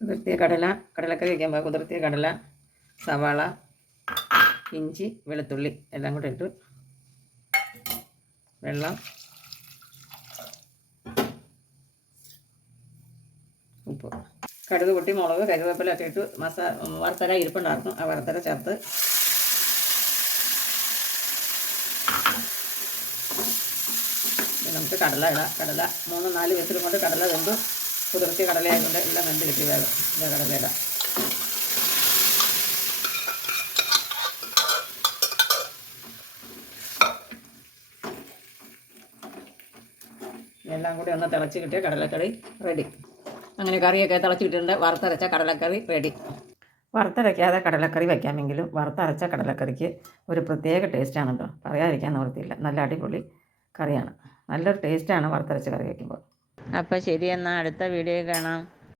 കുതിർത്തിയ കടലക്കറി വയ്ക്കുമ്പോൾ കുതിർത്തിയ കടല, സവാള, ഇഞ്ചി, വെളുത്തുള്ളി എല്ലാം കൂടെ ഇട്ട് വെള്ളം, ഉപ്പ്, കടുക് പൊട്ടി, മുളക്, കരിവേപ്പിലൊക്കെ ഇട്ട് വറുത്തര ഇരിപ്പുണ്ടായിരുന്നു. ആ വറുത്തര ചേർത്ത് നമുക്ക് കടല ഇടാം. കടല 3-4 വിസിലും കൊണ്ട് കടല വെന്തു. കുതിർത്തിയ കടലയായതുകൊണ്ട് എല്ലാം വെന്ത് കിട്ടി. വേഗം കടല ഇടാം. എല്ലാം കൂടി ഒന്ന് തിളച്ച് കിട്ടിയ കടലക്കറി റെഡി. അങ്ങനെ കറിയൊക്കെ തിളച്ച് കിട്ടിയിട്ടുണ്ട്. വറുത്തരച്ച കടലക്കറി റെഡി. വറുത്തരയ്ക്കാതെ കടലക്കറി വയ്ക്കാമെങ്കിലും വറുത്തരച്ച കടലക്കറിക്ക് ഒരു പ്രത്യേക ടേസ്റ്റാണ് കേട്ടോ. പറയാതിരിക്കാൻ നിവൃത്തിയില്ല. നല്ല അടിപൊളി കറിയാണ്. നല്ലൊരു ടേസ്റ്റാണ് വറുത്തരച്ച കറി വയ്ക്കുമ്പോൾ. അപ്പോൾ ശരി, എന്നാൽ അടുത്ത വീഡിയോ കാണാം.